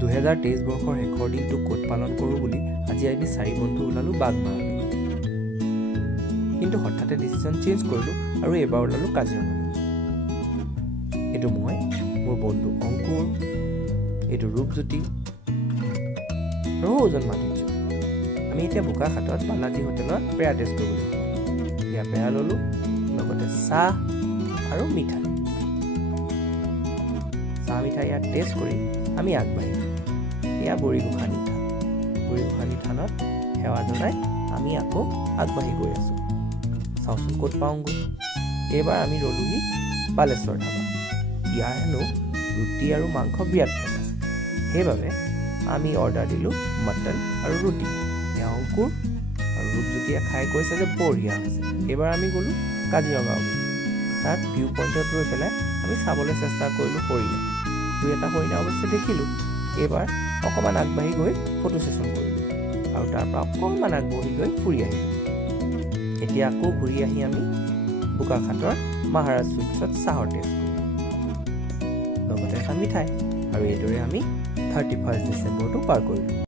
2023 বৰ্ষৰ শেষৰ দিনটো ক'ত পালন কৰোঁ বুলি আজি আমি 4 বন্ধু ওলালোঁ বাগমাৰালৈ। কিন্তু হঠাতে ডিচিশ্যন চেঞ্জ কৰিলোঁ আৰু এইবাৰ ওলালোঁ কাজিৰঙালৈ। এইটো মই, মোৰ বন্ধু অংকুৰ, এইটো ৰূপজ্যোতি আৰু সৌজন মাধুৰ্য। আমি এতিয়া বোকাখাতত বালাজী হোটেলত পেৰা টেষ্ট কৰিবলৈ ইয়াৰ পেৰা ল'লোঁ, লগতে চাহ আৰু মিঠাই। চাহ মিঠাই ইয়াত টেষ্ট কৰি আমি আগবাঢ়িলোঁ। এয়া বুঢ়ীগোসানী থান। বুঢ়ীগোসানী থানত সেৱা জনাই আমি আকৌ আগবাঢ়ি গৈ আছোঁ। চাওঁচোন ক'ত পাওঁগৈ। এইবাৰ আমি ৰ'লোহি বালেশ্বৰ ধাবা। ইয়াৰ হেনো ৰুটি আৰু মাংস বিৰাট ফেমাছ। সেইবাবে আমি অৰ্ডাৰ দিলোঁ মটন আৰু ৰুটি। এয়া অংকুৰ আৰু ৰূপজ্যোতিয়ে খাই কৈছে যে বঢ়িয়া হৈছে। এইবাৰ আমি গ'লোঁ কাজিৰঙা অভিমুখে। তাত ভিউ পইণ্টত ৰৈ পেলাই আমি চাবলৈ চেষ্টা কৰিলোঁ হৰিণা। 2-এটা হৰিণা অৱশ্যে দেখিলোঁ। এইবাৰ অকণমান আগবাঢ়ি গৈ ফটো ছেশ্যন কৰিলোঁ আৰু তাৰপৰা অকণমান আগবাঢ়ি গৈ ফুৰি আহিলোঁ। এতিয়া আকৌ ঘূৰি আহি আমি বোকাখাতৰ মহাৰাজ চুইটছত চাহৰ টেষ্ট কৰিলোঁ, লগতে এটা মিঠাই। আৰু এইদৰে আমি 31 ডিচেম্বৰটো পাৰ কৰিলোঁ।